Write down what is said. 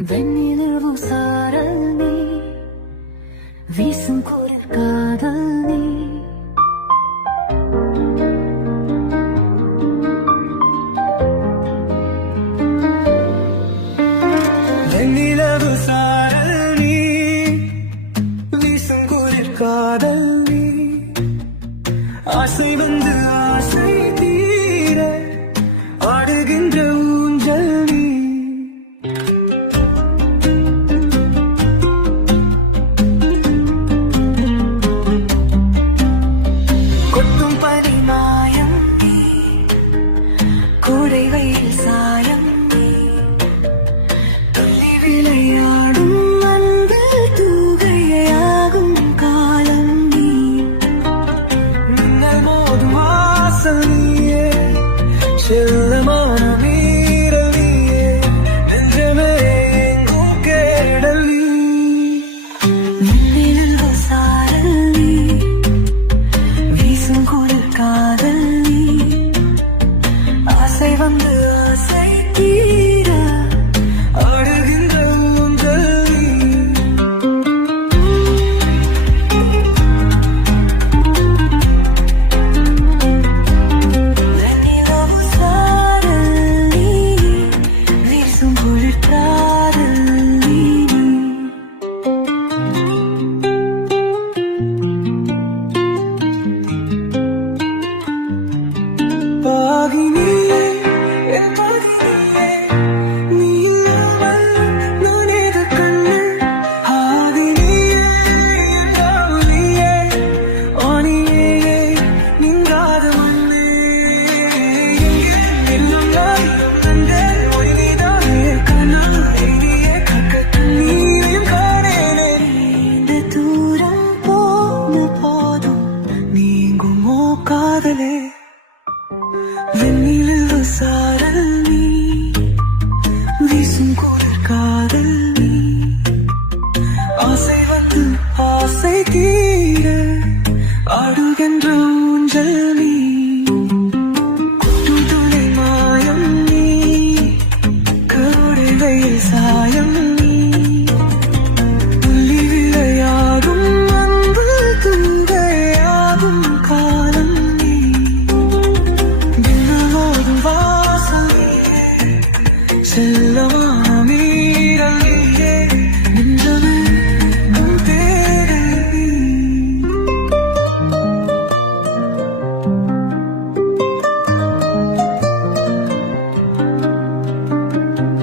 வெண்ணிலவு சாரல் நீ வீசும் குளிர் காதல் நீ வெண்ணிலவு சாரல் நீ வீசும் குளிர் காதல் நீ ஆசை வந்து ஆசை தீர ஆடுகின்ற ஊஞ்சல் நீ கொட்டும் பனிமாயம் நீ கோடை வெயில் சாயம் நீ துள்ளி விளையாடும் அன்பு தூகையாகும் காலம் நீ மின்னல் மோதும் வாசல் நீயே செல்லமான வீரல் நீயே நெஞ்சமே எங்கும் கேடல் நீ வெண்ணிலவு சாரல் நீ வீசும் குளிர் காதல் நீ ஆசை வந்து ஆசை தீர ஆடுகின்ற ஊஞ்சல் நீ வெண்ணிலவு சாரல் நீ வீசும் குளிர் காதல் நீ பாகினியே என் பாகினியே நீ இல்லாமல் நான் ஏது கண்ணு ஆகினியே என் ஆவியே ஆனியே நீங்காத மண்ணே எங்கே எல்லாம் நான் கண்டேன் ஒளி நீதானே கண்ணா நீயே கக்க கண்ணீரையும் காணேனே இந்த தூரம் போன போதும் நீங்குமோ காதலே வெண்ணிலவு சாரல் நீ வீசும் குளிர் காதல் நீ ஆசை வந்து ஆசை தீர ஆடுகின்ற ஊஞ்சல் நீ கொட்டும் துளி மாயம் நீ கோடை வெயில் சாயம் நீ துள்ளி விளையாடும் அன்பு தூகையாகும் காலம் நீ மின்னலோடும் வாசல் நீயே செல்லமா